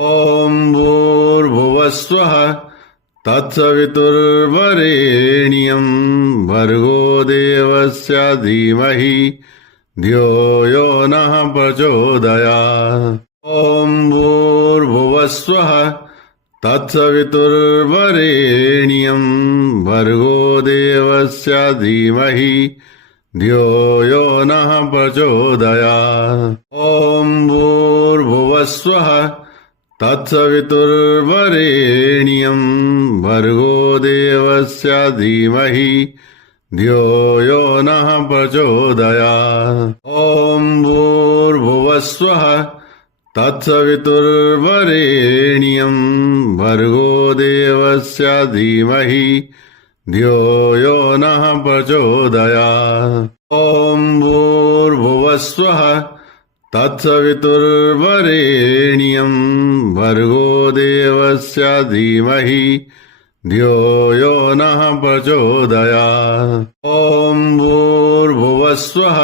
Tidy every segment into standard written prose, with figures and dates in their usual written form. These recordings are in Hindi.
ॐ भूर्भुवस्वः तत्सवितुर्वरेण्यं भर्गो देवस्य धीमहि धियो यो नः प्रचोदयात्। ॐ भूर्भुवस्वः तत्सवितुर्वरेण्यं भर्गो देवस्य धीमहि धियो यो नः प्रचोदयात्। ॐ भूर्भुवस्वः तत्सवितुर्वरेण्यं भर्गो देवस्य धीमहि धियो यो नः प्रचोदयात्। ॐ भूर्भुवस्वः तत्सवितुर्वरेण्यं भर्गो देवस्य धीमहि धियो यो नः प्रचोदयात्। ॐ भूर्भुवस्वः तत्सवितुर्वरेण्यं भर्गो देवस्य धीमहि धियो यो नः प्रचोदयात्। ॐ भूर्भुवस्वः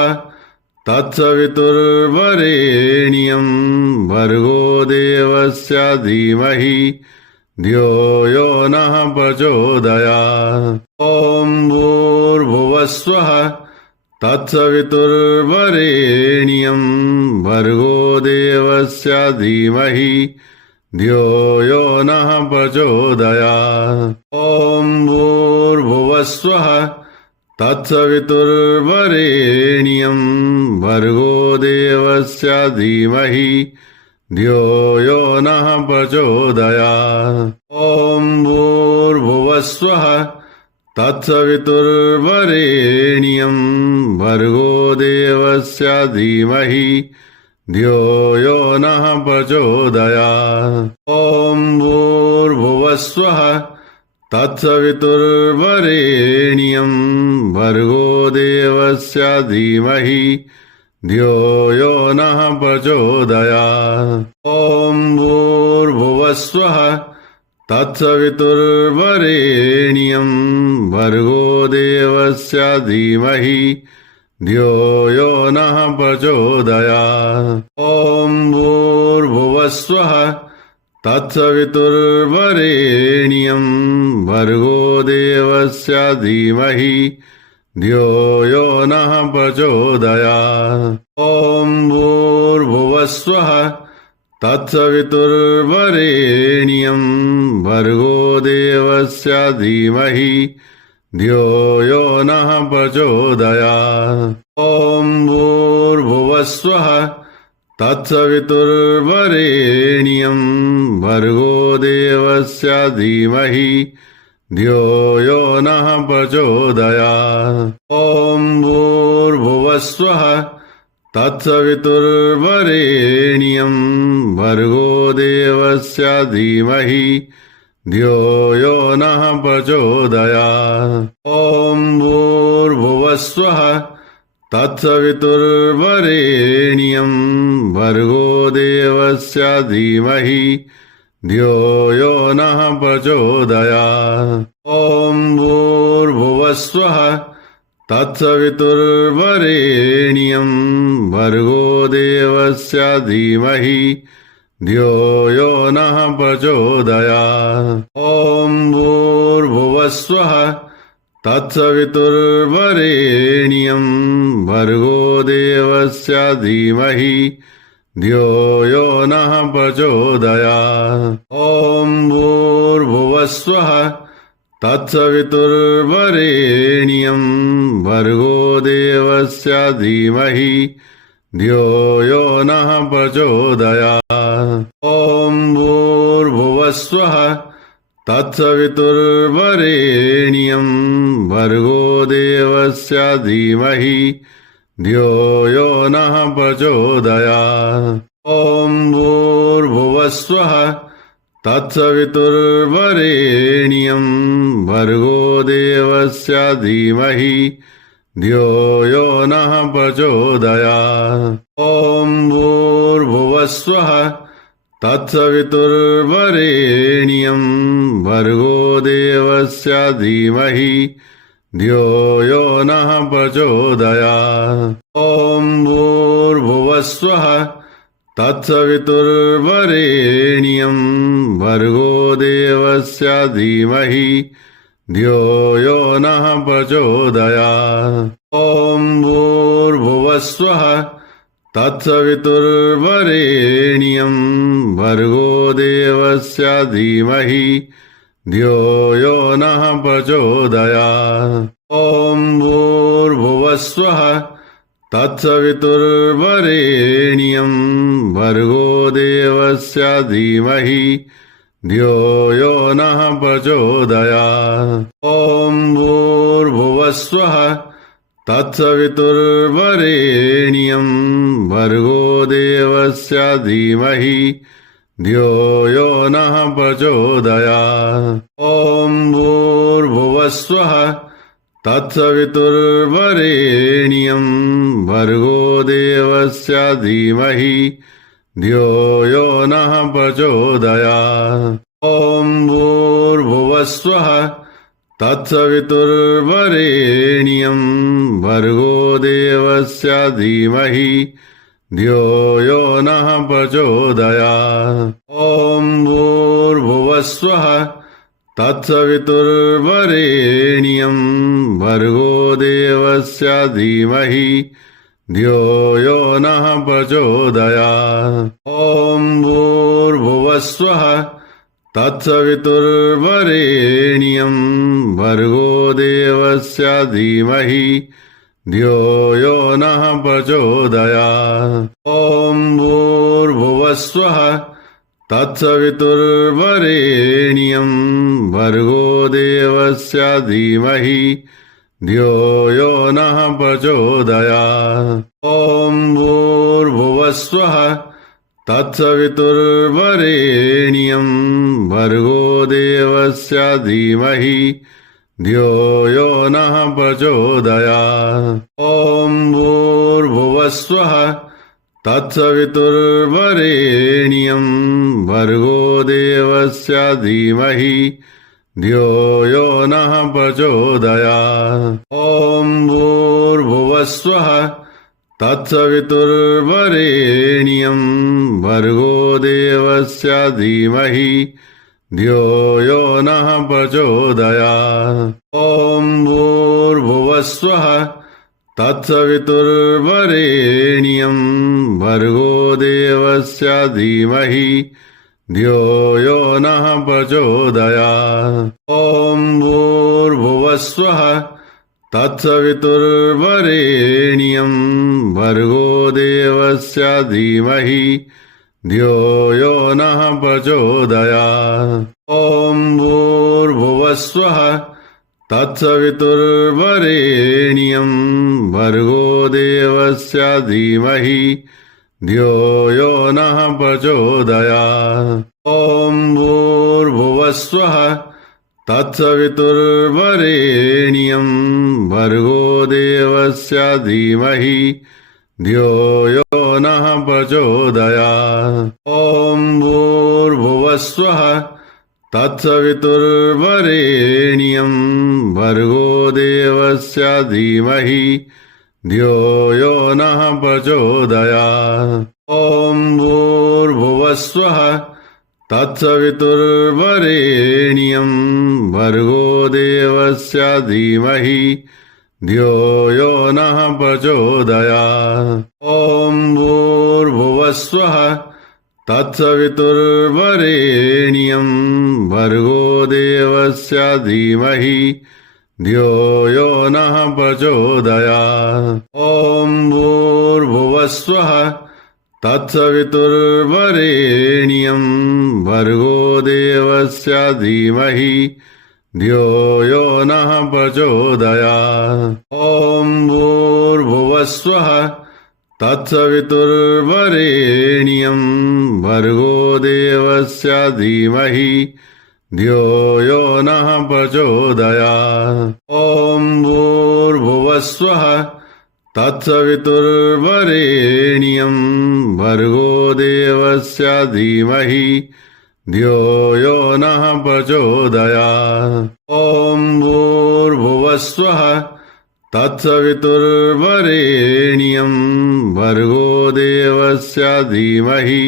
तत्सवितुर्वरेण्यं भर्गो देवस्य धीमहि धियो यो नः प्रचोदयात्। ॐ भूर्भुवस्वः तत्सवितुर्वरेण्यं भर्गो देवस्य धीमहि धियो यो नः प्रचोदयात्। ॐ भूर्भुवस्वः तत्सवितुर्वरेण्यं भर्गो देवस्य धीमहि धियो यो नः प्रचोदयात्। ॐ भूर्भुवस्वः तत्सवितुर्वरेण्यं भर्गो देवस्य धीमहि धियो यो नः प्रचोदयात्। ॐ भूर्भुवस्वः तत्सवितुर्वरेण्यं भर्गो देवस्य धीमहि धियो यो नः प्रचोदयात्। ॐ भूर्भुवस्वः तत्सवितुर्वरेण्यं भर्गो देवस्य धीमहि धियो यो नः प्रचोदयात्। ॐ भूर्भुवस्वः तत्सवितुर्वरेण्यं भर्गो देवस्य धीमहि धियो यो नः प्रचोदयात्। ॐ भूर्भुवस्वः तत्सवितुर्वरेण्यं भर्गो देवस्य धीमहि धियो यो नः प्रचोदयात्। ॐ भूर्भुवस्वः तत्सवितुर्वरेण्यं भर्गो देवस्य धीमहि धियो यो नः प्रचोदयात्। ॐ भूर्भुवस्वः तत्सवितुर्वरेण्यं भर्गो देवस्य धीमहि धियो यो नः प्रचोदयात्। ॐ भूर्भुवस्वः तत्सवितुर्वरेण्यं भर्गो देवस्य धीमहि धियो यो नः प्रचोदयात्। ॐ भूर्भुवस्वः तत्सवितुर्वरेण्यं भर्गो देवस्य धीमहि धियो यो नः प्रचोदयात्। ॐ भूर्भुवस्वः तत्सवितुर्वरेण्यं भर्गो देवस्य धीमहि धियो यो नः प्रचोदयात्। ॐ भूर्भुवस्वः तत्सवितुर्वरेण्यं भर्गो देवस्य धीमहि धियो यो नः प्रचोदयात्। ॐ भूर्भुवस्वः तत्सवितुर्वरेण्यं भर्गो देवस्य धीमहि धियो यो नः प्रचोदयात्। ॐ भूर्भुवस्वः तत्सवितुर्वरेण्यं भर्गो देवस्य धीमहि धियो यो नः प्रचोदयात्। ॐ भूर्भुवस्वः तत्सवितुर्वरेण्यं भर्गो देवस्य धीमहि धियो यो नः प्रचोदयात्। ॐ भूर्भुवस्वः तत्सवितुर्वरेण्यं भर्गो देवस्य धीमहि धियो यो नः प्रचोदयात्। ॐ भूर्भुवस्वः तत्सवितुर्वरेण्यं भर्गो देवस्य धीमहि धियो यो नः प्रचोदयात्। ॐ भूर्भुवस्वः तत्सवितुर्वरेण्यं भर्गो देवस्य धीमहि धियो यो नः प्रचोदयात्। ॐ भूर्भुवस्वः तत्सवितुर्वरेण्यं भर्गो देवस्य धीमहि धियो यो नः प्रचोदयात्। ॐ भूर्भुवस्वः तत्सवितुर्वरेण्यं भर्गो देवस्य धीमहि धियो यो नः प्रचोदयात्। ॐ भूर्भुवस्वः तत्सवितुर्वरेण्यं भर्गो देवस्य धीमहि धियो यो नः प्रचोदयात्। ॐ भूर्भुवस्वः तत्सवितुर्वरेण्यं भर्गो देवस्य धीमहि धियो यो नः प्रचोदयात्। ॐ भूर्भुवस्वः तत्सवितुर्वरेण्यं भर्गो देवस्य धीमहि धियो यो नः प्रचोदयात्। ॐ भूर्भुवस्वः तत्सवितुर्वरेण्यं भर्गो देवस्य धीमहि धियो यो नः प्रचोदयात्। ॐ भूर्भुवस्वः तत्सवितुर्वरेण्यं भर्गो देवस्य धीमहि धियो यो नः प्रचोदयात्। ॐ भूर्भुवस्वः तत्सवितुर्वरेण्यं भर्गो देवस्य धीमहि धियो यो नः प्रचोदयात्। ॐ भूर्भुवस्वः तत्सवितुर्वरेण्यं भर्गो देवस्य धीमहि धियो यो नः प्रचोदयात्। ॐ भूर्भुवस्वः तत्सवितुर्वरेण्यं भर्गो देवस्य धीमहि धियो यो नः प्रचोदयात्। ॐ भूर्भुवस्वः तत्सवितुर्वरेण्यं भर्गो देवस्य धीमहि धियो यो नः प्रचोदयात्। ॐ भूर्भुवस्वः तत्सवितुर्वरेण्यं भर्गो देवस्य धीमहि धियो यो नः प्रचोदयात्। ॐ भूर्भुवस्वः तत्सवितुर्वरेण्यं भर्गो देवस्य धीमहि धियो यो नः प्रचोदयात्। ॐ भूर्भुवस्वः तत्सवितुर्वरेण्यं भर्गो देवस्य धीमहि धियो यो नः प्रचोदयात्। ॐ भूर्भुवस्वः तत्सवितुर्वरेण्यं भर्गो देवस्य धीमहि धियो यो नः प्रचोदयात्। ॐ भूर्भुवस्वः तत्सवितुर्वरेण्यं भर्गो देवस्य धीमहि धियो यो नः प्रचोदयात्। ॐ भूर्भुवस्वः तत्सवितुर्वरेण्यं भर्गो देवस्य धीमहि धियो यो नः प्रचोदयात्। ॐ भूर्भुवस्वः तत्सवितुर्वरेण्यं भर्गो देवस्य धीमहि धियो यो नः प्रचोदयात्। ॐ भूर्भुवस्वः तत्सवितुर्वरेण्यं भर्गो देवस्य धीमहि धियो यो नः प्रचोदयात्। ॐ भूर्भुवस्वः तत्सवितुर्वरेण्यं भर्गो देवस्य धीमहि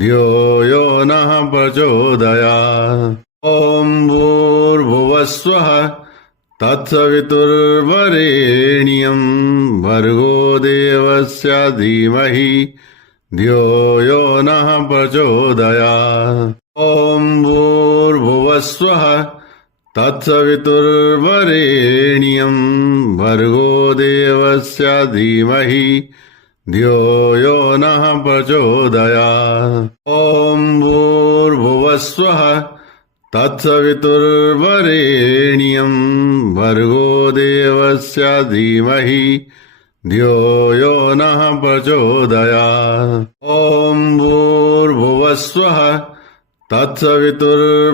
धियो यो नः प्रचोदयात्। ॐ भूर्भुवस्वः तत्सवितुर्वरेण्यं भर्गो देवस्य धीमहि धियो यो नः प्रचोदयात्। ॐ भूर्भुवस्वः तत्सवितुर्वरेण्यं भर्गो देवस्य धीमहि धियो यो नः प्रचोदयात्। ॐ भूर्भुवस्वः तत्सवितुर्वरेण्यं भर्गो देवस्य धीमहि धियो यो नः प्रचोदयात्। ॐ भूर्भुवस्वः तत्सवितुर्वरेण्यं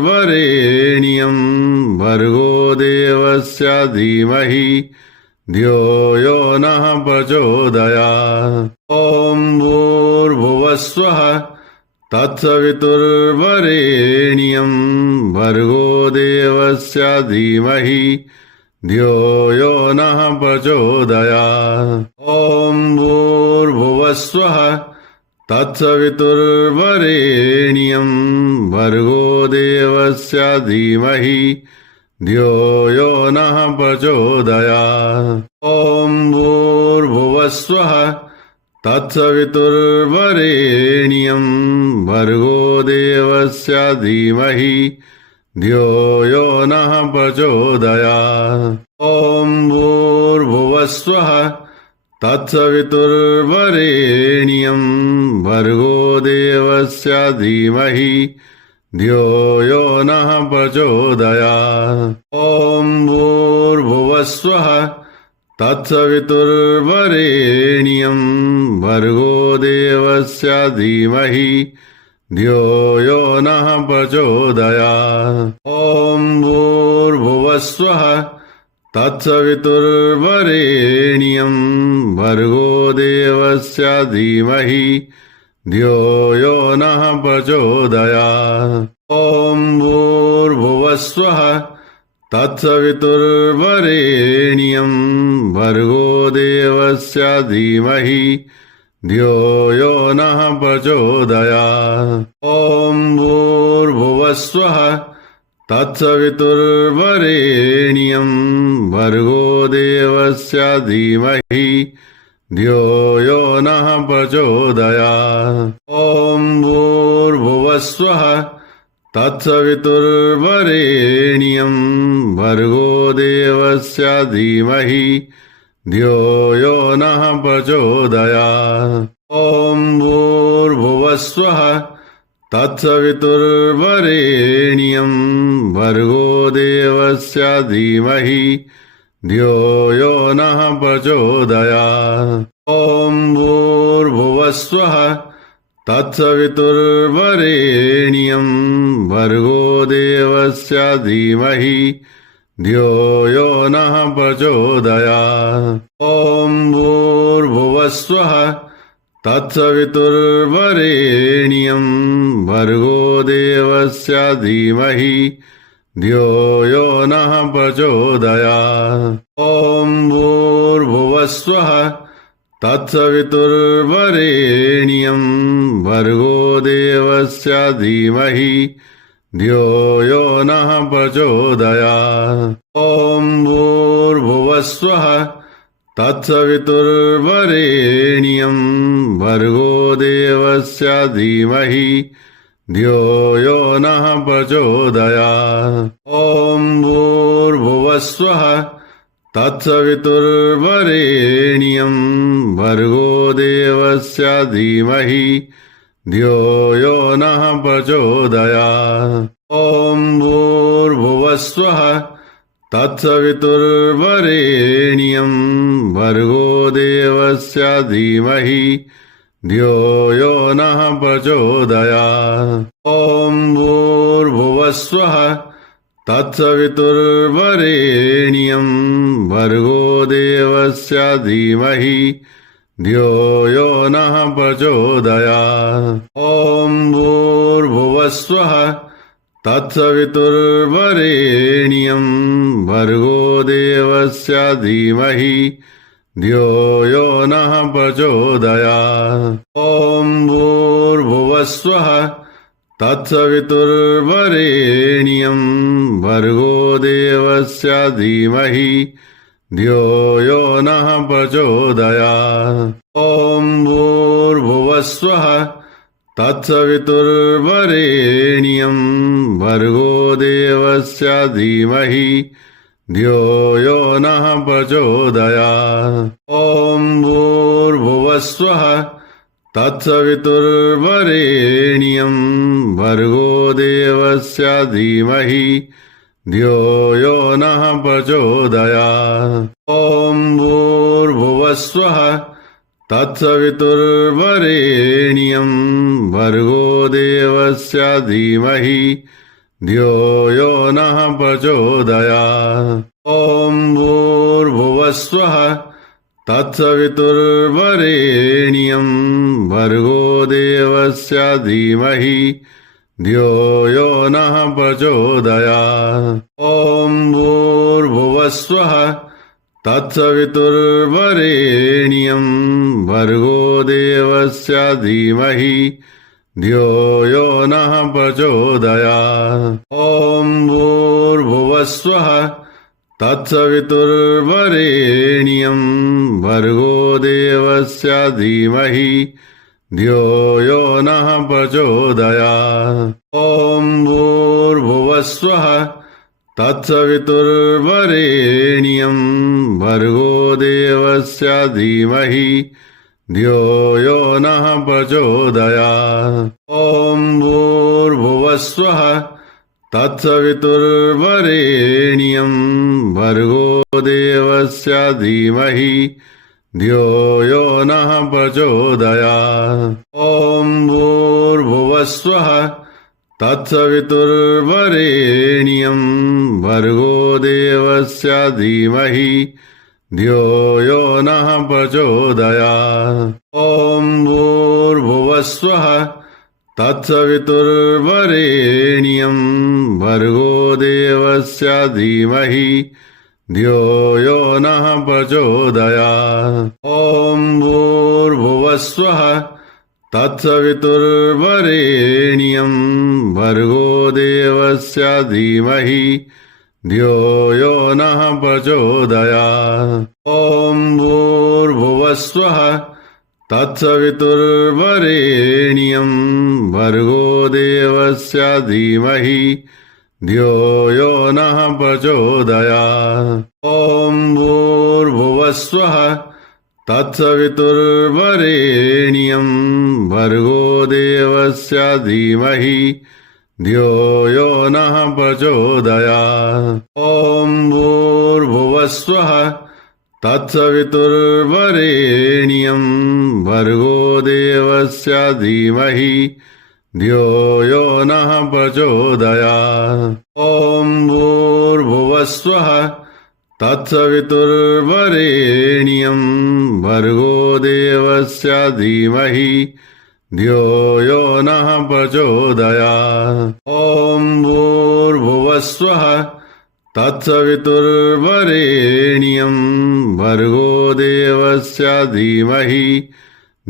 भर्गो देवस्य धीमहि धियो यो नः प्रचोदयात्। ॐ भूर्भुवस्वः तत्सवितुर्वरेण्यं भर्गो देवस्य धीमहि धियो यो नः प्रचोदयात्। ॐ भूर्भुवस्वः तत्सवितुर्वरेण्यं भर्गो देवस्य धीमहि धियो यो नः प्रचोदयात्। ॐ भूर्भुवस्वः तत्सवितुर्वरेण्यं भर्गो देवस्य धीमहि धियो यो नः प्रचोदयात्। ॐ भूर्भुवस्वः तत्सवितुर्वरेण्यं भर्गो देवस्य धीमहि धियो यो नः प्रचोदयात्। ॐ भूर्भुवस्वः तत्सवितुर्वरेण्यं भर्गो देवस्य धीमहि धियो यो नः प्रचोदयात्। ॐ भूर्भुवस्वः तत्सवितुर्वरेण्यं भर्गो देवस्य धीमहि धियो यो नः प्रचोदयात्। ॐ भूर्भुवस्वः तत्सवितुर्वरेण्यं भर्गो देवस्य धीमहि धियो यो नः प्रचोदयात्। ॐ भूर्भुवस्वः तत्सवितुर्वरेण्यं भर्गो देवस्य धीमहि धियो यो नः प्रचोदयात्। ॐ भूर्भुवस्वः तत्सवितुर्वरेण्यं भर्गो देवस्य धीमहि धियो यो नः प्रचोदयात्। ॐ भूर्भुवस्वः तत्सवितुर्वरेण्यं भर्गो देवस्य धीमहि धियो यो नः प्रचोदयात्। ॐ भूर्भुवस्वः तत्सवितुर्वरेण्यं भर्गो देवस्य धीमहि धियो यो नः प्रचोदयात्। ॐ भूर्भुवस्वः तत्सवितुर्वरेण्यं भर्गो देवस्य धीमहि धियो यो नः प्रचोदयात्। ॐ भूर्भुवस्वः तत्सवितुर्वरेण्यं भर्गो देवस्य धीमहि धियो यो नः प्रचोदयात्। ॐ भूर्भुवस्वः तत्सवितुर्वरेण्यं भर्गो देवस्य धीमहि धियो यो नः प्रचोदयात्। ॐ भूर्भुवस्वः तत्सवितुर्वरेण्यं भर्गो देवस्य धीमहि धियो यो नः प्रचोदयात्। ॐ भूर्भुवस्वः तत्सवितुर्वरेण्यं भर्गो देवस्य धीमहि धियो यो नः प्रचोदयात्। ॐ भूर्भुवस्वः तत्सवितुर्वरेण्यं भर्गो देवस्य धीमहि धियो यो नः प्रचोदयात्। ॐ भूर्भुवस्वः तत्सवितुर्वरेण्यं भर्गो देवस्य धीमहि धियो यो नः प्रचोदयात्। ॐ भूर्भुवस्वः तत्सवितुर्वरेण्यं भर्गो देवस्य धीमहि धियो यो नः प्रचोदयात्। ॐ भूर्भुवस्वः तत्सवितुर्वरेण्यं भर्गो देवस्य धीमहि धियो यो नः प्रचोदयात्। ॐ भूर्भुवस्वः तत्सवितुर्वरेण्यं भर्गो देवस्य धीमहि धियो यो नः प्रचोदयात्। ॐ भूर्भुवस्वः तत्सवितुर्वरेण्यं भर्गो देवस्य धीमहि धियो यो नः प्रचोदयात्। ॐ भूर्भुवस्वः तत्सवितुर्वरेण्यं भर्गो देवस्य धीमहि धियो यो नः प्रचोदयात्। ॐ भूर्भुवस्वः तत्सवितुर्वरेण्यं भर्गो देवस्य धीमहि धियो यो नः प्रचोदयात्। ॐ भूर्भुवस्वः तत्सवितुर्वरेण्यं भर्गो देवस्य धीमहि धियो यो नः प्रचोदयात्। ॐ भूर्भुवस्वः तत्सवितुर्वरेण्यं भर्गो देवस्य धीमहि धियो यो नः प्रचोदयात्। ॐ भूर्भुवस्वः तत्सवितुर्वरेण्यं भर्गो देवस्य धीमहि धियो यो नः प्रचोदयात्। ॐ भूर्भुवस्वः तत्सवितुर्वरेण्यं भर्गो देवस्य धीमहि धियो यो नः प्रचोदयात्। ॐ भूर्भुवस्वः तत्सवितुर्वरेण्यं भर्गो देवस्य धीमहि धियो यो नः प्रचोदयात्। ॐ भूर्भुवस्वः तत्सवितुर्वरेण्यं भर्गो देवस्य धीमहि धियो यो नः प्रचोदयात्। ॐ भूर्भुवस्वः तत्सवितुर्वरेण्यं भर्गो देवस्य धीमहि धियो यो नः प्रचोदयात्। ॐ भूर्भुवस्वः तत्सवितुर्वरेण्यं भर्गो देवस्य धीमहि धियो यो नः प्रचोदयात्। ॐ भूर्भुवस्वः तत्सवितुर्वरेण्यं भर्गो देवस्य धीमहि धियो यो नः प्रचोदयात्। ॐ भूर्भुवस्वः तत्सवितुर्वरेण्यं भर्गो देवस्य धीमहि धियो यो नः प्रचोदयात्। ॐ भूर्भुवस्वः तत्सवितुर्वरेण्यं भर्गो देवस्य धीमहि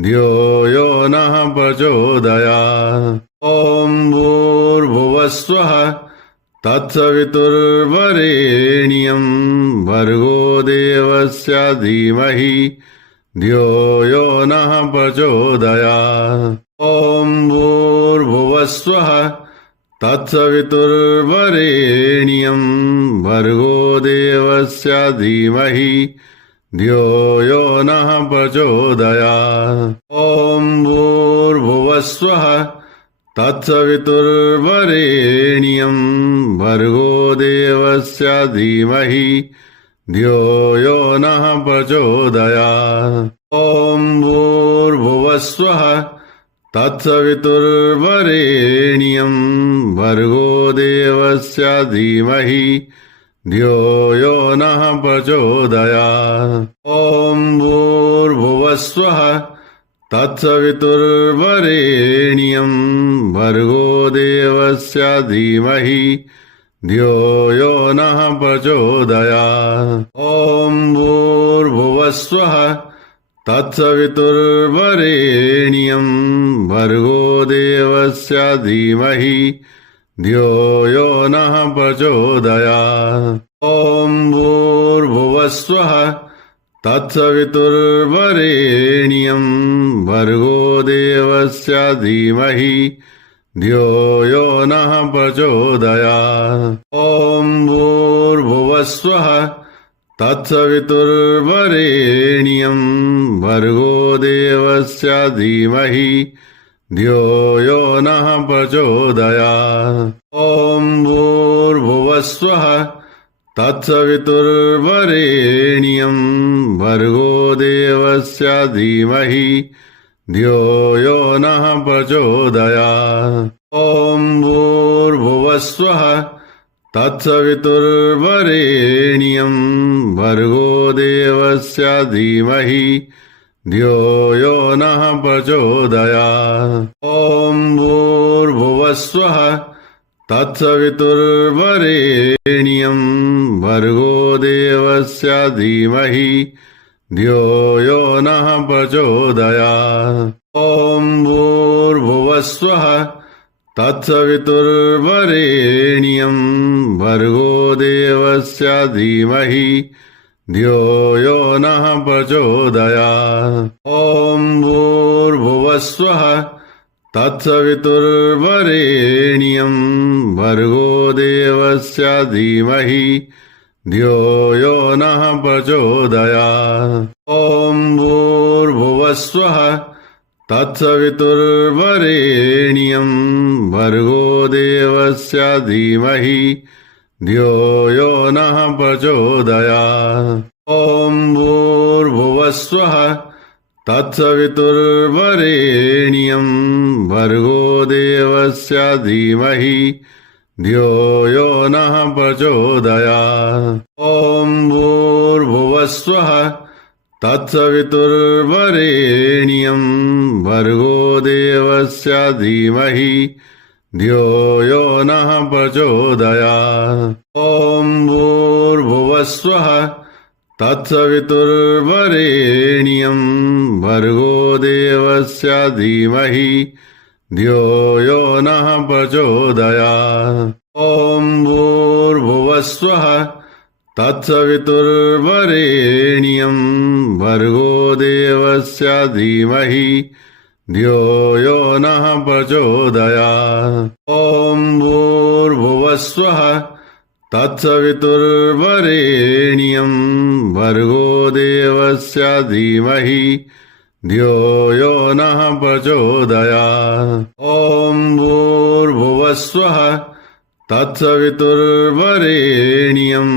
धियो यो नः प्रचोदयात्। ॐ भूर्भुवस्वः तत्सवितुर्वरेण्यं भर्गो देवस्य धीमहि धियो यो नः प्रचोदयात्। ॐ भूर्भुवस्वः तत्सवितुर्वरेण्यं भर्गो देवस्य धीमहि धियो यो नः प्रचोदयात्। ॐ भूर्भुवस्वः तत्सवितुर्वरेण्यं भर्गो देवस्य धीमहि धियो यो नः प्रचोदयात्। ॐ भूर्भुवस्वः तत्सवितुर्वरेण्यं भर्गो देवस्य धीमहि धियो यो नः प्रचोदयात्। ॐ भूर्भुवस्वः तत्सवितुर्वरेण्यं भर्गो देवस्य धीमहि धियो यो नः प्रचोदयात्। ॐ भूर्भुवस्वः तत्सवितुर्वरेण्यं भर्गो देवस्य धीमहि धियो यो नः प्रचोदयात्। ॐ भूर्भुवस्वः तत्सवितुर्वरेण्यं भर्गो देवस्य धीमहि धियो यो नः प्रचोदयात्। ॐ भूर्भुवस्वः तत्सवितुर्वरेण्यं भर्गो देवस्य धीमहि धियो यो नः प्रचोदयात्। ॐ भूर्भुवस्वः तत्सवितुर्वरेण्यं भर्गो देवस्य धीमहि धियो यो नः प्रचोदयात्। ॐ भूर्भुवस्वः तत्सवितुर्वरेण्यं भर्गो देवस्य धीमहि धियो यो नः प्रचोदयात्। ॐ भूर्भुवस्वः तत्सवितुर्वरेण्यं भर्गो देवस्य धीमहि धियो यो नः प्रचोदयात्। ॐ भूर्भुवस्वः तत्सवितुर्वरेण्यं भर्गो देवस्य धीमहि धियो यो नः प्रचोदयात्। ॐ भूर्भुवस्वः तत्सवितुर्वरेण्यं भर्गो देवस्य धीमहि धियो यो नः प्रचोदयात्। ॐ भूर्भुवस्वः तत्सवितुर्वरेण्यं भर्गो देवस्य धीमहि धियो यो नः प्रचोदयात्। ॐ भूर्भुवस्वः तत्सवितुर्वरेण्यं भर्गो देवस्य धीमहि धियो यो नः प्रचोदयात्। ॐ भूर्भुवस्वः तत्सवितुर्वरेण्यं भर्गो देवस्य धीमहि धियो यो नः प्रचोदयात्। ॐ भूर्भुवस्वः तत्सवितुर्वरेण्यं भर्गो देवस्य धीमहि धियो यो नः प्रचोदयात्। ॐ भूर्भुवस्वः तत्सवितुर्वरेण्यं भर्गो देवस्य धीमहि धियो यो नः प्रचोदयात्। ॐ भूर्भुवस्वः तत्सवितुर्वरेण्यं भर्गो देवस्य धीमहि धियो यो नः प्रचोदयात्। ॐ भूर्भुवस्वः तत्सवितुर्वरेण्यं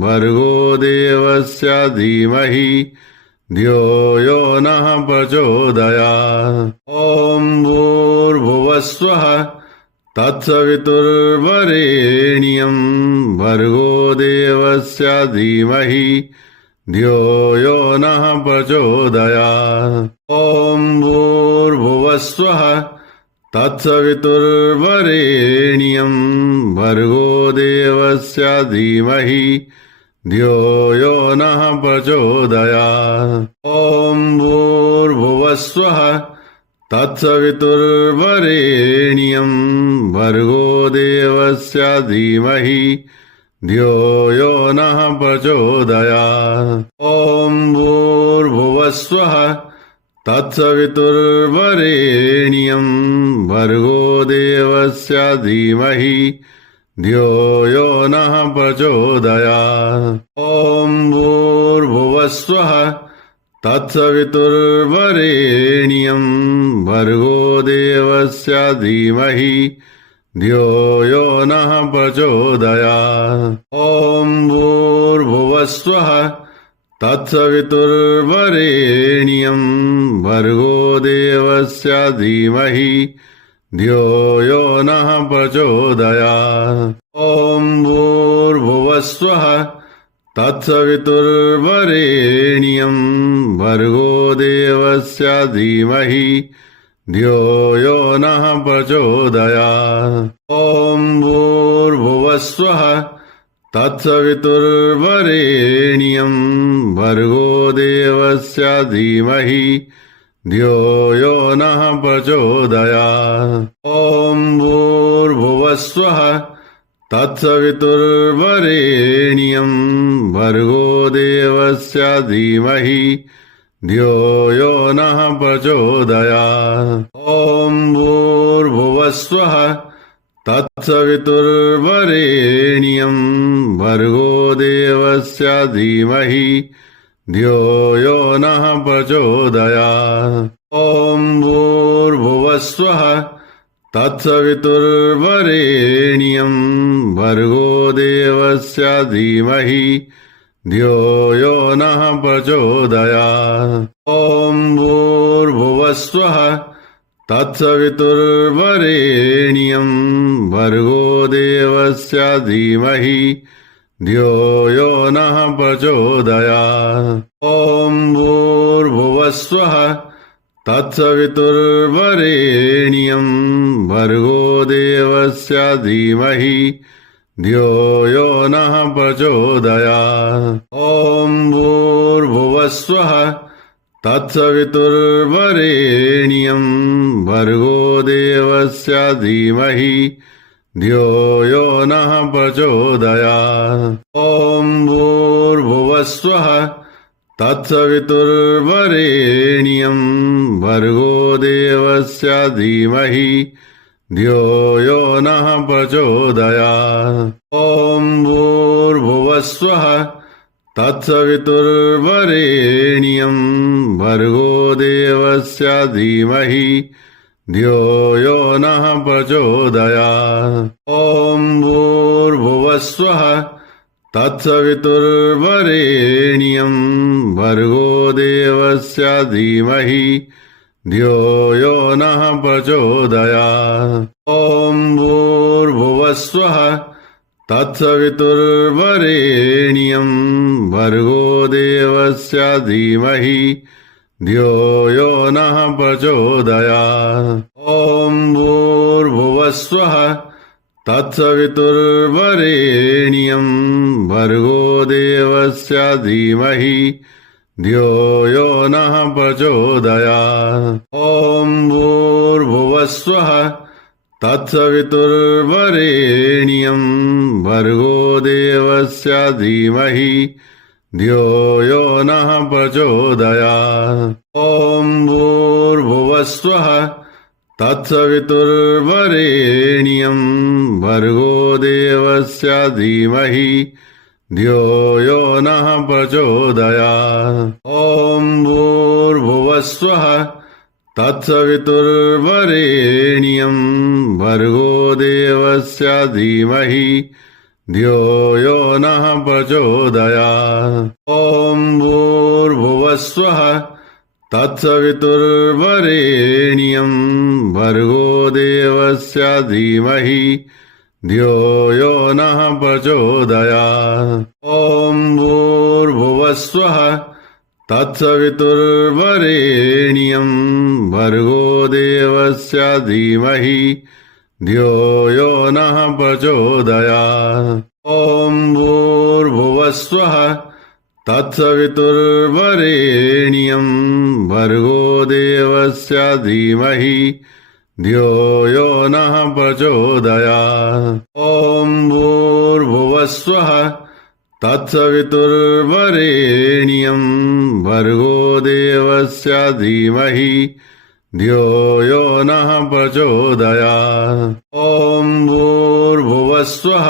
भर्गो देवस्य धीमहि धियो यो नः प्रचोदयात्। ॐ भूर्भुवस्वः तत्सवितुर्वरेण्यं भर्गो देवस्य धीमहि धियो यो नः प्रचोदयात्। ॐ भूर्भुवस्वः तत्सवितुर्वरेण्यं भर्गो देवस्य धीमहि धियो यो नः प्रचोदयात्। ॐ भूर्भुवस्वः तत्सवितुर्वरेण्यं भर्गो देवस्य धीमहि धियो यो नः प्रचोदयात्। ॐ भूर्भुवस्वः तत्सवितुर्वरेण्यं भर्गो देवस्य धीमहि धियो यो नः प्रचोदयात्। ॐ भूर्भुवस्वः तत्सवितुर्वरेण्यं भर्गो देवस्य धीमहि धियो यो नः प्रचोदयात्। ॐ भूर्भुवस्वः तत्सवितुर्वरेण्यं भर्गो देवस्य धीमहि धियो यो नः प्रचोदयात्। ॐ भूर्भुवस्वः तत्सवितुर्वरेण्यं भर्गो देवस्य धीमहि धियो यो नः प्रचोदयात्। ॐ भूर्भुवस्वः तत्सवितुर्वरेण्यं भर्गो देवस्य धीमहि धियो यो नः प्रचोदयात्। ॐ भूर्भुवस्वः तत्सवितुर्वरेण्यं भर्गो देवस्य धीमहि धियो यो नः प्रचोदयात्। ॐ भूर्भुवस्वः तत्सवितुर्वरेण्यं भर्गो देवस्य धीमहि धियो यो नः प्रचोदयात्। ॐ भूर्भुवस्वः तत्सवितुर्वरेण्यं भर्गो देवस्य धीमहि धियो यो नः प्रचोदयात्। ॐ भूर्भुवस्वः तत्सवितुर्वरेण्यं भर्गो देवस्य धीमहि धियो यो नः प्रचोदयात्। ॐ भूर्भुवस्वः तत्सवितुर्वरेण्यं भर्गो देवस्य धीमहि धियो यो नः प्रचोदयात्। ॐ भूर्भुवस्वः तत्सवितुर्वरेण्यं भर्गो देवस्य धीमहि धियो यो नः प्रचोदयात्। ॐ भूर्भुवस्वः तत्सवितुर्वरेण्यं भर्गो देवस्य धीमहि धियो यो नः प्रचोदयात्। ॐ भूर्भुवस्वः तत्सवितुर्वरेण्यं भर्गो देवस्य धीमहि धियो यो नः प्रचोदयात्। ॐ भूर्भुवस्वः तत्सवितुर्वरेण्यं भर्गो देवस्य धीमहि धियो यो नः प्रचोदयात्। ॐ भूर्भुवस्वः तत्सवितुर्वरेण्यं भर्गो देवस्य धीमहि धियो यो नः प्रचोदयात्। ॐ भूर्भुवस्वः तत्सवितुर्वरेण्यं भर्गो देवस्य धीमहि धियो यो नः प्रचोदयात्। ॐ भूर्भुवस्वः तत्सवितुर्वरेण्यं भर्गो देवस्य धीमहि धियो यो नः प्रचोदयात्। ॐ भूर्भुवस्वः तत्सवितुर्वरेण्यं भर्गो देवस्य धीमहि धियो यो नः प्रचोदयात्। ॐ भूर्भुवस्वः तत्सवितुर्वरेण्यं भर्गो देवस्य धीमहि धियो यो नः प्रचोदयात्। ॐ भूर्भुवस्वः तत्सवितुर्वरेण्यं भर्गो देवस्य धीमहि धियो यो नः प्रचोदयात्। ॐ भूर्भुवस्वः तत्सवितुर्वरेण्यं भर्गो देवस्य धीमहि धियो यो नः प्रचोदयात्। ॐ भूर्भुवस्वः तत्सवितुर्वरेण्यं भर्गो देवस्य धीमहि धियो यो नः प्रचोदयात्। ॐ भूर्भुवस्वः तत्सवितुर्वरेण्यं भर्गो देवस्य धीमहि धियो यो नः प्रचोदयात्। ॐ भूर्भुवस्वः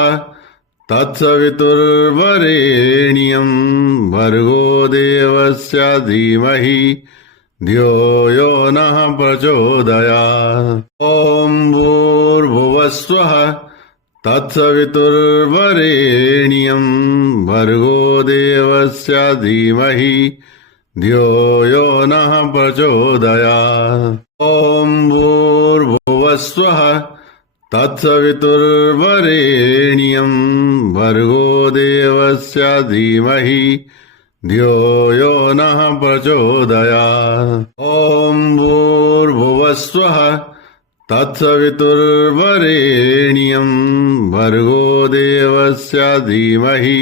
तत्सवितुर्वरेण्यं भर्गो देवस्य धीमहि धियो यो नः प्रचोदयात्। ॐ भूर्भुवस्वः तत्सवितुर्वरेण्यं भर्गो देवस्य धीमहि धियो यो नः प्रचोदयात्। ॐ भूर्भुवस्वः तत्सवितुर्वरेण्यं भर्गो देवस्य धीमहि धियो यो नः प्रचोदयात्। ॐ भूर्भुवस्वः तत्सवितुर्वरेण्यं भर्गो देवस्य धीमहि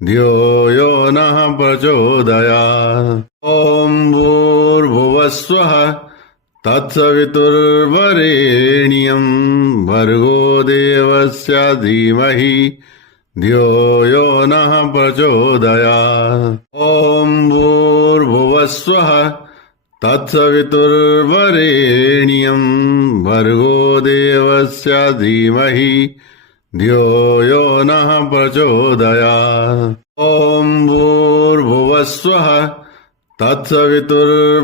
धियो यो नः प्रचोदयात्। ॐ भूर्भुवस्वः तत्सवितुर्वरेण्यं भर्गो देवस्य धीमहि धियो यो नः प्रचोदयात्। ॐ भूर्भुवस्वः तत्सवितुर्वरेण्यं भर्गो देवस्य धीमहि धियो यो नः प्रचोदयात्। ॐ भूर्भुवस्वः तत्सवितुर्वरेण्यं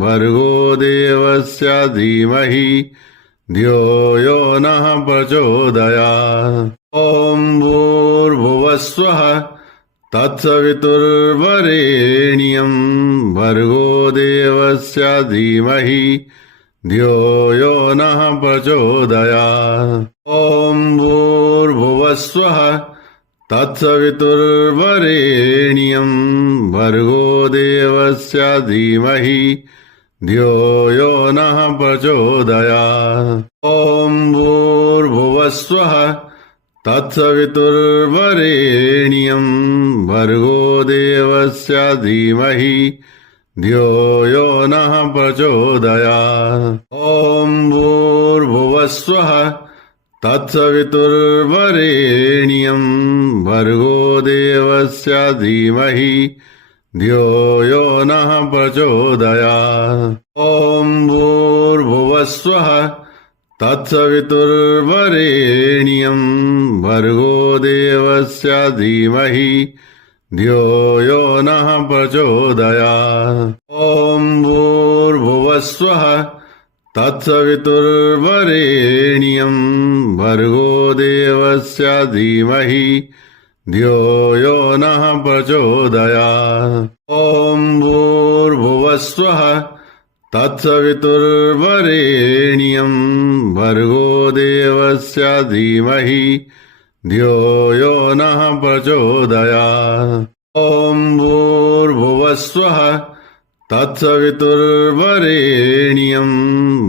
भर्गो देवस्य धीमहि धियो यो नः प्रचोदयात्। ॐ भूर्भुवस्वः तत्सवितुर्वरेण्यं भर्गो देवस्य धीमहि धियो यो नः प्रचोदयात्। ॐ भूर्भुवस्वः तत्सवितुर्वरेण्यं भर्गो देवस्य धीमहि धियो यो नः प्रचोदयात्। ॐ भूर्भुवस्वः तत्सवितुर्वरेण्यं भर्गो देवस्य धीमहि धियो यो नः प्रचोदयात्। ॐ भूर्भुवस्वः तत्सवितुर्वरेण्यं भर्गो देवस्य धीमहि धियो यो नः प्रचोदयात्। ॐ भूर्भुवस्वः तत्सवितुर्वरेण्यं भर्गो देवस्य धीमहि धियो यो नः प्रचोदयात्। ॐ भूर्भुवस्वः तत्सवितुर्वरेण्यं भर्गो देवस्य धीमहि धियो यो नः प्रचोदयात्। ॐ भूर्भुवस्वः तत्सवितुर्वरेण्यं भर्गो देवस्य धीमहि धियो यो नः प्रचोदयात्। ॐ भूर्भुवस्वः तत्सवितुर्वरेण्यं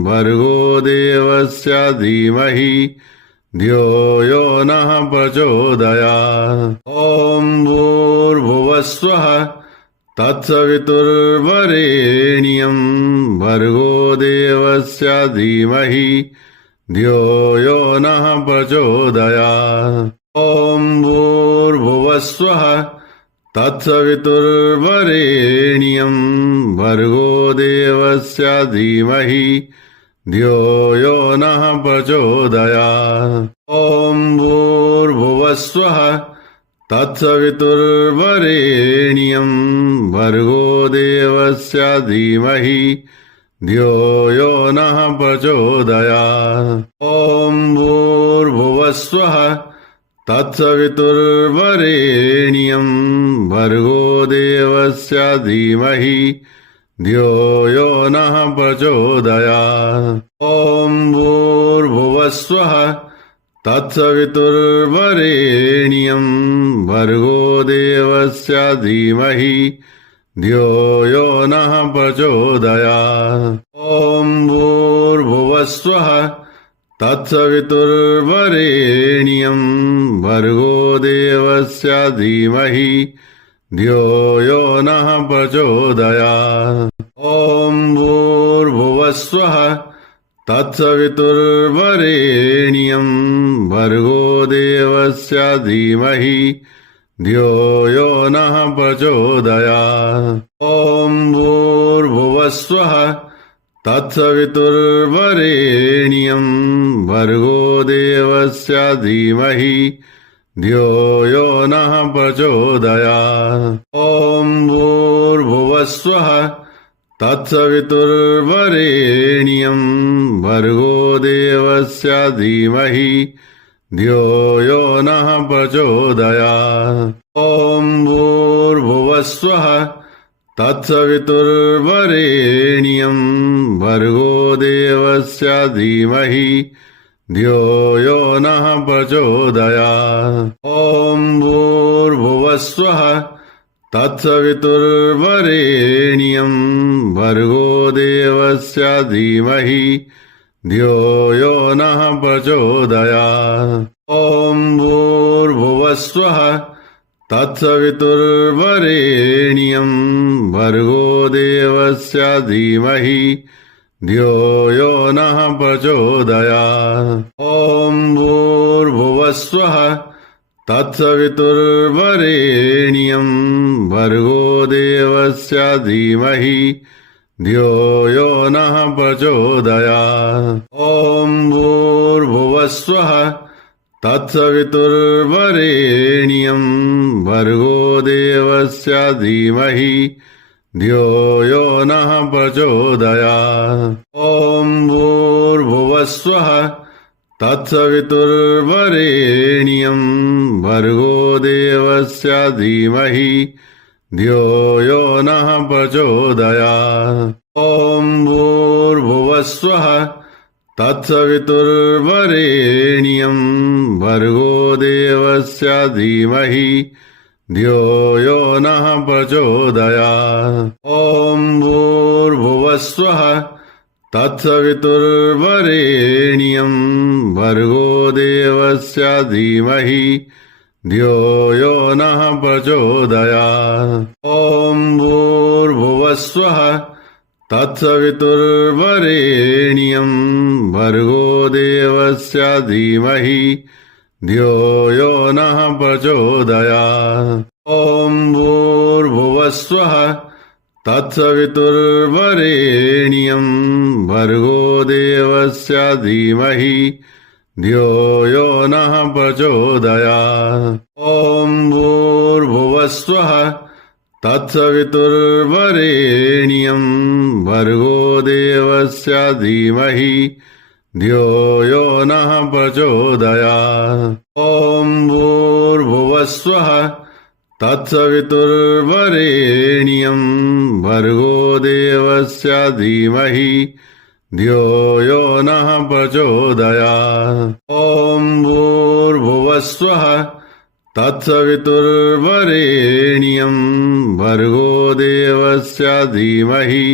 भर्गो देवस्य धीमहि धियो यो नः प्रचोदयात्। ॐ भूर्भुवस्वः तत्सवितुर्वरेण्यं भर्गो देवस्य धीमहि धियो यो नः प्रचोदयात्। ॐ भूर्भुवस्वः तत्सवितुर्वरेण्यं भर्गो देवस्य धीमहि धियो यो नः प्रचोदयात्। ॐ भूर्भुवस्वः तत्सवितुर्वरेण्यं भर्गो देवस्य धीमहि धियो यो नः प्रचोदयात्। ॐ भूर्भुवस्वः तत्सवितुर्वरेण्यं भर्गो देवस्य धीमहि धियो यो नः प्रचोदयात्। ॐ भूर्भुवस्वः तत्सवितुर्वरेण्यं भर्गो देवस्य धीमहि धियो यो नः प्रचोदयात्। ॐ भूर्भुवस्वः तत्सवितुर्वरेण्यं भर्गो देवस्य धीमहि धियो यो नः प्रचोदयात्। ॐ भूर्भुवस्वः तत्सवितुर्वरेण्यं भर्गो देवस्य धीमहि धियो यो नः प्रचोदयात्। ॐ भूर्भुवस्वः तत्सवितुर्वरेण्यं भर्गो देवस्य धीमहि धियो यो नः प्रचोदयात्। ॐ भूर्भुवस्वः तत्सवितुर्वरेण्यं भर्गो देवस्य धीमहि धियो यो नः प्रचोदयात्। ॐ भूर्भुवस्वः तत्सवितुर्वरेण्यं भर्गो देवस्य धीमहि धियो यो नः प्रचोदयात्। ॐ भूर्भुवस्वः तत्सवितुर्वरेण्यं भर्गो देवस्य धीमहि धियो यो नः प्रचोदयात्। ॐ भूर्भुवस्वः तत्सवितुर्वरेण्यं भर्गो देवस्य धीमहि धियो यो नः प्रचोदयात्। ॐ भूर्भुवस्वः तत्सवितुर्वरेण्यं भर्गो देवस्य धीमहि धियो यो नः प्रचोदयात्। ॐ भूर्भुवस्वः तत्सवितुर्वरेण्यं भर्गो देवस्य धीमहि धियो यो नः प्रचोदयात्। ॐ भूर्भुवस्वः तत्सवितुर्वरेण्यं भर्गो देवस्य धीमहि धियो यो नः प्रचोदयात्। ॐ भूर्भुवस्वः तत्सवितुर्वरेण्यं भर्गो देवस्य धीमहि धियो यो नः प्रचोदयात्। ॐ भूर्भुवस्वः तत्सवितुर्वरेण्यं भर्गो देवस्य धीमहि धियो यो नः प्रचोदयात्। ॐ भूर्भुवस्वः तत्सवितुर्वरेण्यं भर्गो देवस्य धीमहि धियो यो नः प्रचोदयात्। ॐ भूर्भुवस्वः तत्सवितुर्वरेण्यं भर्गो देवस्य धीमहि धियो यो नः प्रचोदयात्। ॐ भूर्भुवस्वः तत्सवितुर्वरेण्यं भर्गो देवस्य धीमहि धियो यो नः प्रचोदयात्। ॐ भूर्भुवस्वः तत्सवितुर्वरेण्यं भर्गो देवस्य धीमहि धियो यो नः प्रचोदयात्। ॐ भूर्भुवस्वः तत्सवितुर्वरेण्यं भर्गो देवस्य धीमहि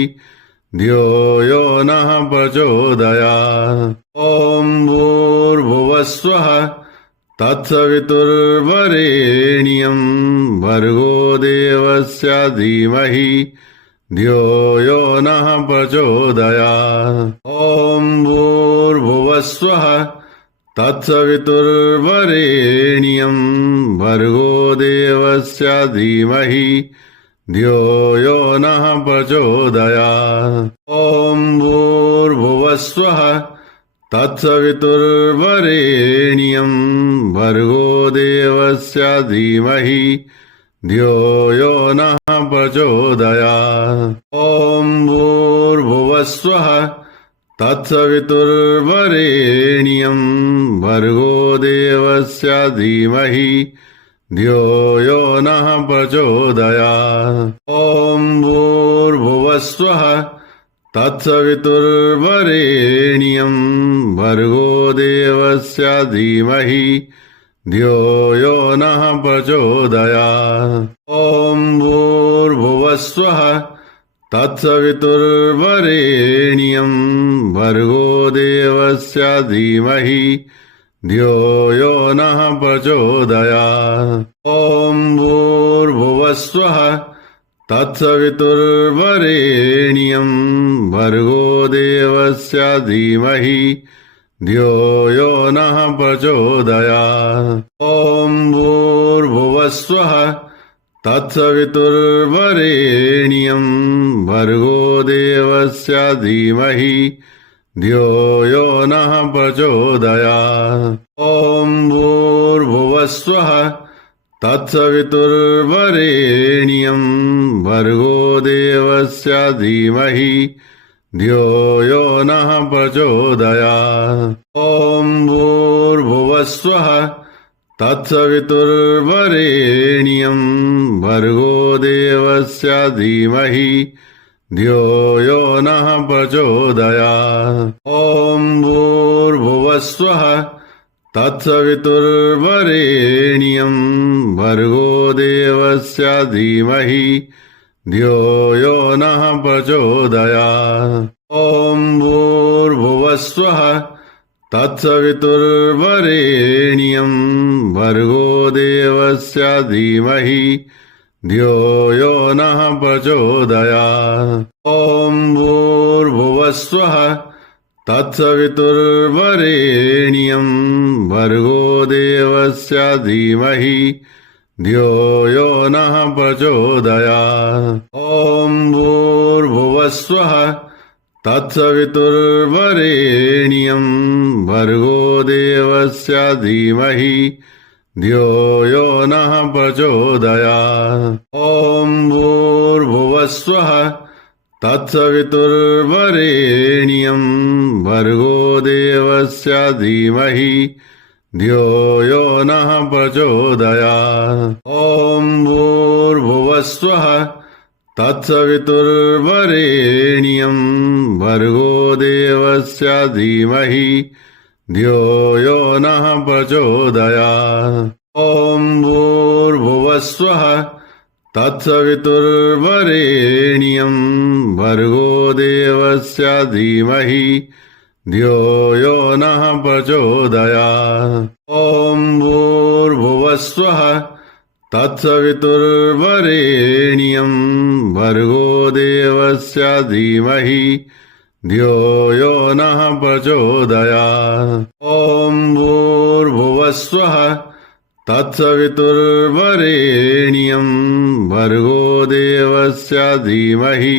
धियो यो नः प्रचोदयात्। ॐ भूर्भुवस्वः तत्सवितुर्वरेण्यं भर्गो देवस्य धीमहि धियो यो नः प्रचोदयात्। ॐ भूर्भुवस्वः तत्सवितुर्वरेण्यं भर्गो देवस्य धीमहि धियो यो नः प्रचोदयात्। ॐ भूर्भुवस्वः तत्सवितुर्वरेण्यं भर्गो देवस्य धीमहि धियो यो नः प्रचोदयात्। ॐ भूर्भुवस्वः तत्सवितुर्वरेण्यं भर्गो देवस्य धीमहि धियो यो नः प्रचोदयात्। ॐ भूर्भुवस्वः तत्सवितुर्वरेण्यं भर्गो देवस्य धीमहि धियो यो नः प्रचोदयात्। ॐ भूर्भुवस्वः तत्सवितुर्वरेण्यं भर्गो देवस्य धीमहि धियो यो नः प्रचोदयात्। ॐ भूर्भुवस्वः तत्सवितुर्वरेण्यं भर्गो देवस्य धीमहि धियो यो नः प्रचोदयात्। ॐ भूर्भुवस्वः तत्सवितुर्वरेण्यं भर्गो देवस्य धीमहि धियो यो नः प्रचोदयात्। ॐ भूर्भुवस्वः तत्सवितुर्वरेण्यं भर्गो देवस्य धीमहि धियो यो नः प्रचोदयात्। ॐ भूर्भुवस्वः तत्सवितुर्वरेण्यं भर्गो देवस्य देवस्य धीमहि धियो यो नः प्रचोदयात्। ॐ भूर्भुवस्वः तत्सवितुर्वरेण्यं भर्गो देवस्य धीमहि धियो यो नः प्रचोदयात्। ॐ भूर्भुवस्वः तत्सवितुर्वरेण्यं भर्गो देवस्य धीमहि धियो यो नः प्रचोदयात्। ॐ भूर्भुवस्वः तत्सवितुर्वरेण्यं भर्गो देवस्य धीमहि धियो यो नः प्रचोदयात्। ॐ भूर्भुवस्वः तत्सवितुर्वरेण्यं भर्गो देवस्य धीमहि धियो यो नः प्रचोदयात्। ॐ भूर्भुवस्वः तत्सवितुर्वरेण्यं भर्गो देवस्य धीमहि धियो यो नः प्रचोदयात्। ॐ भूर्भुवस्वः तत्सवितुर्वरेण्यं भर्गो देवस्य धीमहि धियो यो नः प्रचोदयात्। ॐ भूर्भुवस्वः तत्सवितुर्वरेण्यं भर्गो देवस्य धीमहि धियो यो नः प्रचोदयात्। ॐ भूर्भुवस्वः तत्सवितुर्वरेण्यं भर्गो देवस्य धीमहि धियो यो नः प्रचोदयात्। ॐ भूर्भुवस्वः तत्सवितुर्वरेण्यं भर्गो देवस्य धीमहि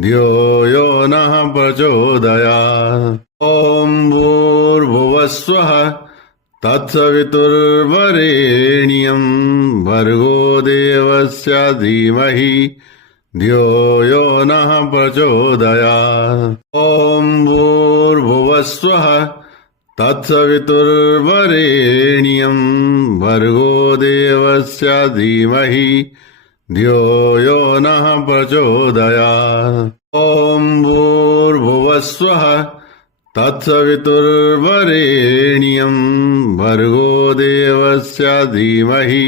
धियो यो नः प्रचोदयात्। ॐ भूर्भुवस्वः तत्सवितुर्वरेण्यं भर्गो देवस्य धीमहि धियो यो नः प्रचोदयात्। ॐ भूर्भुवस्वः तत्सवितुर्वरेण्यं भर्गो देवस्य धीमहि धियो यो नः प्रचोदयात्। ॐ भूर्भुवस्वः तत्सवितुर्वरेण्यं भर्गो देवस्य धीमहि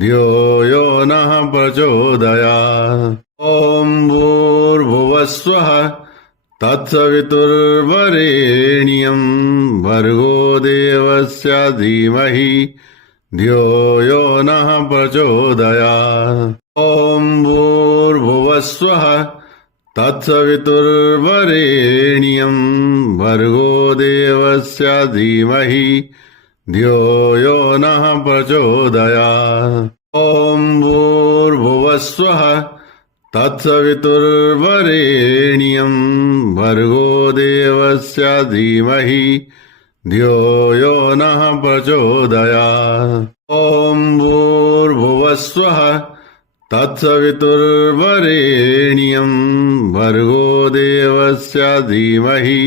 धियो यो नः प्रचोदयात्। ॐ भूर्भुवस्वः तत्सवितुर्वरेण्यं भर्गो देवस्य धीमहि धियो यो नः प्रचोदयात्। ॐ भूर्भुवस्वः तत्सवितुर्वरेण्यं भर्गो देवस्य धीमहि धियो यो नः प्रचोदयात्। ॐ भूर्भुवस्वः तत्सवितुर्वरेण्यं भर्गो देवस्य धीमहि धियो यो नः प्रचोदयात्। ॐ भूर्भुवस्वः तत्सवितुर्वरेण्यं भर्गो देवस्य धीमहि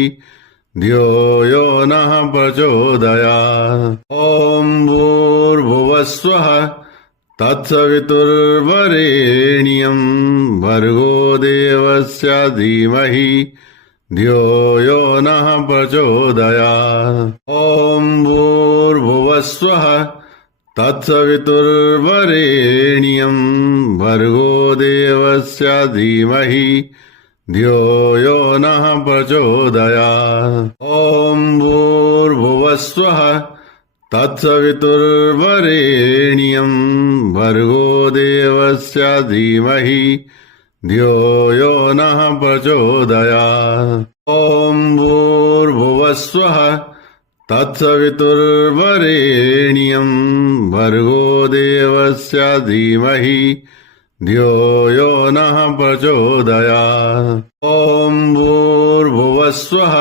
धियो यो नः प्रचोदयात्। ॐ भूर्भुवस्वः तत्सवितुर्वरेण्यं भर्गो देवस्य धीमहि धियो यो नः प्रचोदयात्। ॐ भूर्भुवस्वः तत्सवितुर्वरेण्यं भर्गो देवस्य धीमहि धियो यो नः प्रचोदयात्। ॐ भूर्भुवस्वः तत्सवितुर्वरेण्यं भर्गो देवस्य धीमहि धियो यो नः प्रचोदयात्। ॐ भूर्भुवस्वः तत्सवितुर्वरेण्यं भर्गो देवस्य धीमहि धियो यो नः प्रचोदयात्। ॐ भूर्भुवस्वः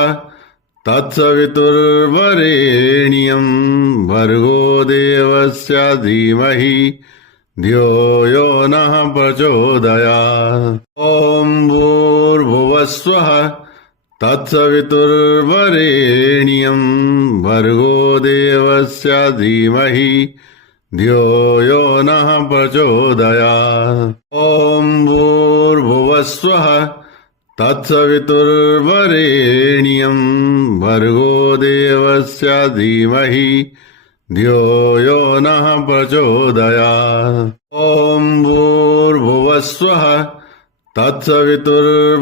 तत्सवितुर्वरेण्यं भर्गो देवस्य धीमहि धियो यो नः प्रचोदयात्। ॐ भूर्भुवस्वः तत्सवितुर्वरेण्यं भर्गो देवस्य धीमहि धियो यो नः प्रचोदयात्। ॐ भूर्भुवस्वः तत्सवितुर्वरेण्यं भर्गो देवस्य धीमहि धियो यो नः प्रचोदयात्। ॐ भूर्भुवस्वः तत्सवितुर्वरेण्यं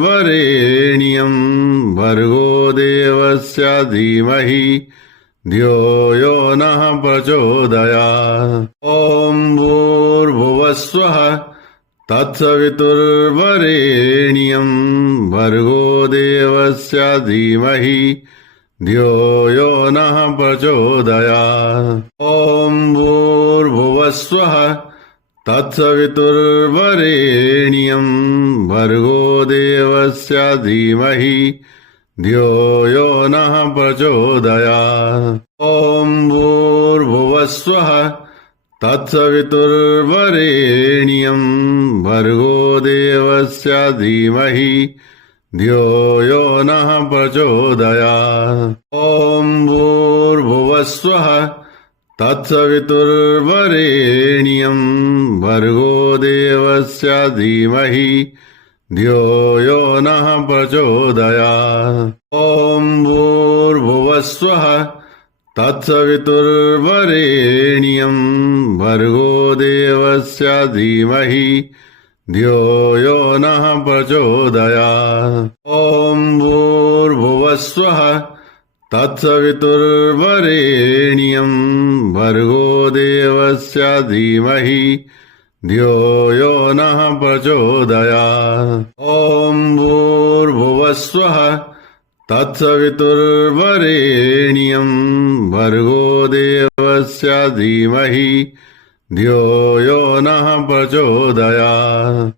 भर्गो देवस्य धीमहि धियो यो नः प्रचोदयात्। ॐ भूर्भुवस्वः तत्सवितुर्वरेण्यं भर्गो देवस्य धीमहि धियो यो नः प्रचोदयात्। ॐ भूर्भुवस्वः तत्सवितुर्वरेण्यं भर्गो देवस्य धीमहि धियो यो नः प्रचोदयात्। ॐ भूर्भुवस्वः तत्सवितुर्वरेण्यं भर्गो देवस्य धीमहि धियो यो नः प्रचोदयात्। ॐ भूर्भुवस्वः तत्सवितुर्वरेण्यं भर्गो देवस्य धीमहि धियो यो नः प्रचोदयात्। ॐ भूर्भुवस्वः तत्सवितुर्वरेण्यं भर्गो देवस्य धीमहि धियो यो नः प्रचोदयात्। ॐ भूर्भुवस्वः तत्सवितुर्वरेण्यं भर्गो देवस्य धीमहि धियो यो नः प्रचोदयात्। ॐ भूर्भुवस्वः तत्सवितुर्वरेण्यं भर्गो देवस्य धीमहि धियो यो नः प्रचोदयात्।